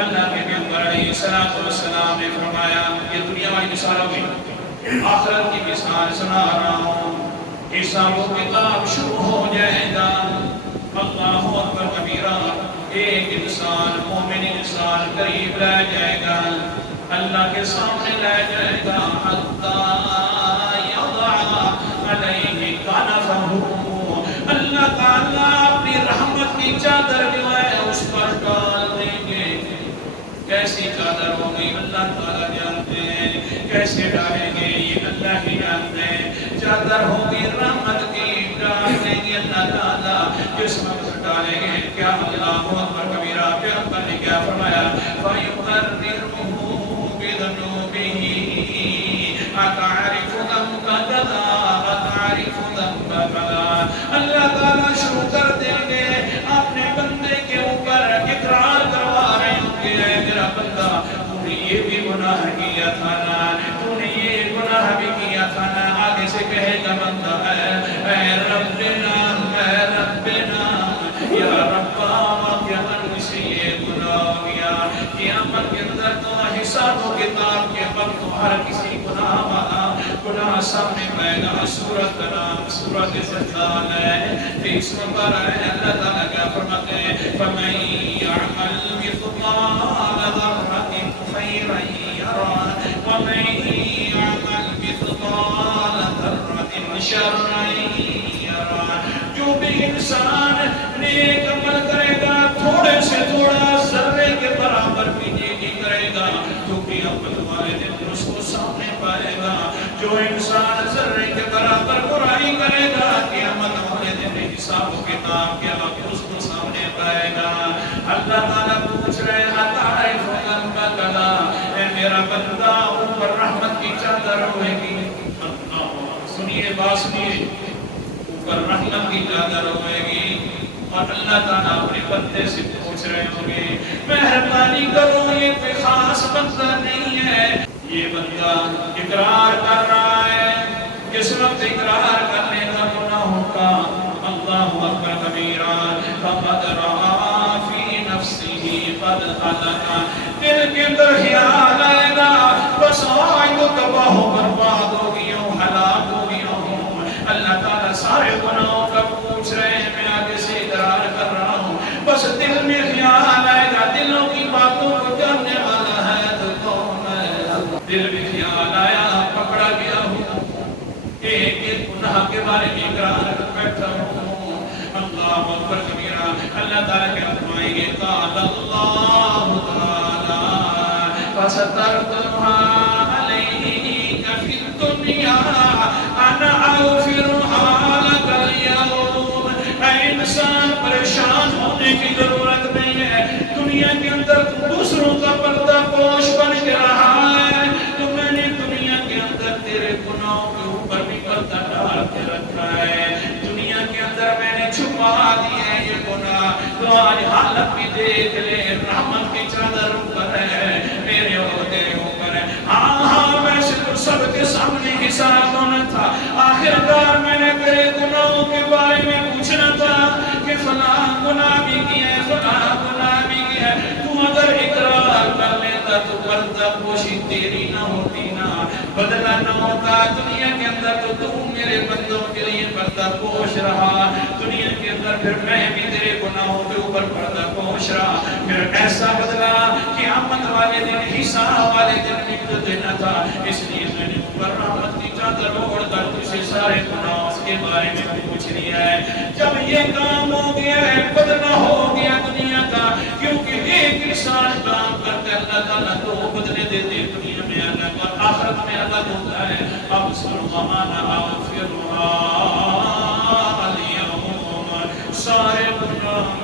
اللہ کے پیغمبر علیہ السلام نے فرمایا یہ دنیا والی مثال ہوگی، آخرت کی مثال سنا رہا ہوں، حساب و کتاب شروع ہو جائے گا، اللہ اکبر کبیرہ، ایک انسان مومن انسان قریب رہ جائے گا، اللہ کے سامنے لے جائے گا، حتی یضع علیہ کنفہ، اللہ تعالیٰ اپنی رحمت کی چادر جو ہے اس پر ڈال دیں گے۔ کیسی چادر ہوگی اللہ تعالیٰ جانتے ہیں، کیسے ڈالیں گے یہ اللہ ہی جانتے ہیں، چادر ہوگی رحمت کی ڈال دیں گے اللہ تعالیٰ، جس وقت ڈالیں گے کیا اللہ اکبر کبیرہ، پیغمبر نے کیا فرمایا، فَيُقَرِّرُهُ بِذُنُوبِهِ أَتَعْرِفُ ذَنبَ كَذَا أَتَعْرِفُ ذَنبَ كَذَا، اللہ تعالیٰ شروع کر دیں گے اپنے بندے کے اوپر اقرار کروا رہے ہوں گے، اے میرا بندہ تو نے یہ بھی گناہ کیا تھا نا، تو نے یہ گناہ بھی کیا تھا نا، آگے سے کہے گا بندہ اے ربنا اے ربنا یا ربا کیا مجھ سے یہ گناہ ہو گیا، قیامت کے اندر تو حساب و کتاب کے وقت ہر کسی گناہ والا گناہ سامنے پائے گا۔ سورت کا نام سورت زلزال ہے، اس پر اللہ تعالیٰ کیا فرماتے ہیں، فَمَن يَعْمَلْ مِثْقَالَ ذَرَّةٍ خَيْرًا يَرَهُ وَمَن يَعْمَلْ مِثْقَالَ ذَرَّةٍ شَرًّا يَرَهُ، جو بھی انسان نیک عمل کرے گا تھوڑے سے تھوڑا ذرے کے برابر بھی نیکی کرے گا تو قیامت والے دن اس کو سامنے پائے گا، جو انسان ذرے کے برابر برائی کرے گا قیامت والے دن حساب و کتاب کے وقت اس کو سامنے پائے گا۔ اللہ تعالیٰ پوچھ رہے أَتَعْرِفُ ذَنبَ كَذَا، اے میرا بندہ اوپر رحمت کی چادر ہوئے گی، سنیے بات سنیے، اوپر رحمت کی چادر ہوئے گی اور اللہ تعالیٰ اپنے بندے سے پوچھ رہے ہوں گے مہربانی کرو یہ کوئی خاص بندہ نہیں ہے، یہ بندہ اقرار کر رہا ہے، کس وقت اقرار کرنے کا گناہوں کا، اللہ اکبر کبیرہ، فقد رأى في نفسه قد خلق، دل کے اندر خیال آئے گا بس آج تو تباہ و برباد ہو گیا ہوں، ہلاک ہو گیا ہوں۔ اللہ تعالیٰ سارے گناہوں کا پوچھ رہے ہیں، میں آگے سے اقرار کر رہا ہوں، بس دل میں خیال آئے گا، دلوں کی باتوں کو جاننے والا ہے تو کون ہے، دل میں خیال آیا پکڑا گیا ہوں، ایک ایک گناہ کے بارے میں اقرار کر بیٹھا ہوں، اللہ اکبر کبیرہ، اللہ تعالیٰ کیا فرمائیں گے، قال اللہ تعالیٰ فَسَتَرْتُمْهَا عَلَيْكَ فِي الدُّنْيَا أَنَا أَغْفِرُهَا لَكَ الْيَوْمَ، اے انسان پریشان ہونے کی ضرورت نہیں ہے، دنیا کے اندر دوسروں کا پردہ پوش بن کے رہا ہے تو میں نے دنیا کے اندر تیرے گناہوں کے اوپر بھی پردہ ڈال کے رکھا ہے، دنیا کے اندر میں نے چھپا دیے یہ گناہ، تو آج حالت بھی دیکھ لے، رحمت کی چادر اوپر ہے، میرے عہدے اوپر ہے، ہاں ویسے تو سب کے سامنے حساب ہونا تھا، آخرکار میں نے تیرے گناہوں کے بارے میں پوچھنا تھا کہ فلاں گناہ بھی کیا ہے، فلاں گناہ بھی کیا ہے، تو اگر اقرار کر لیتا تو پردہ پوشی تیری نہ ہوتی نا، بدلہ نہ ہوتا، دنیا کے اندر تو میرے بندوں کے لیے پردہ پوش رہا، دنیا کے اندر پھر میں بھی تیرے گناہوں کے اوپر پردہ پوش رہا، پھر ایسا بدلا قیامت والے دن حساب والے دن بھی تو دینا تھا، اس لیے میں نے اوپر رحمت کی چادر اوڑھ کر تجھے سارے گناہوں کے بارے میں پوچھ لیا ہے۔ جب یہ کام ہو گیا ہے، بدلہ ہو گیا دنیا کا، کیونکہ ایک انسان کام کرتے اللہ تعالیٰ تو بدلے دیتے، دنیا میں الگ اور آخرت میں الگ ہوتا ہے۔ اب سلطانہ آفرها اليوم، سارے گناہ